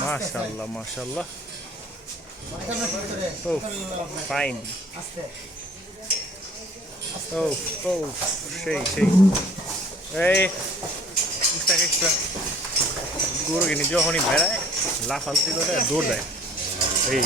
মাশাআল্লাহ মাশাআল্লাহ। Oh, fine. Oh, সেই এই একটা গরু কিনে যখনই বেড়ায় লাফালতি করে দৌড় দেয়। এই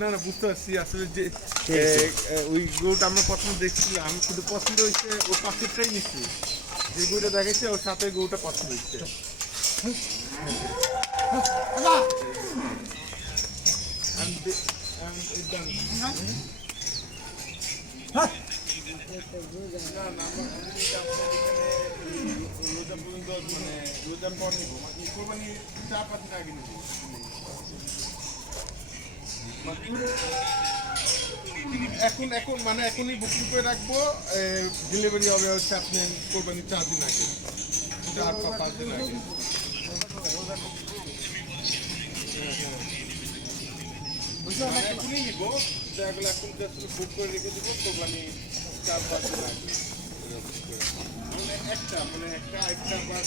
না না বুঝতে পারছি আসলে যে ওই গরুটা আমরা প্রথমে দেখছিলাম, আমি শুধু পছন্দ হয়েছে ওর পাশেরটাই নিচ্ছি, যে গরুটা দেখেছে ওর সাথে গরুটা পছন্দ হয়েছে। রোজা পর্যন্ত মানে রোজার পর নিবো, মানে কোরবানি 4-5 দিন আগে নিবো। এখন মানে এখনই বুকিং করে রাখবো, ডেলিভারি হবে হচ্ছে আপনি কোরবানির 4 দিন আগে, 4-5 দিন আগে। এখনই নিব, যেগুলো এখন বুক করে রেখে দেবো কোরবানি 4-5 দিন আগে। একটা বা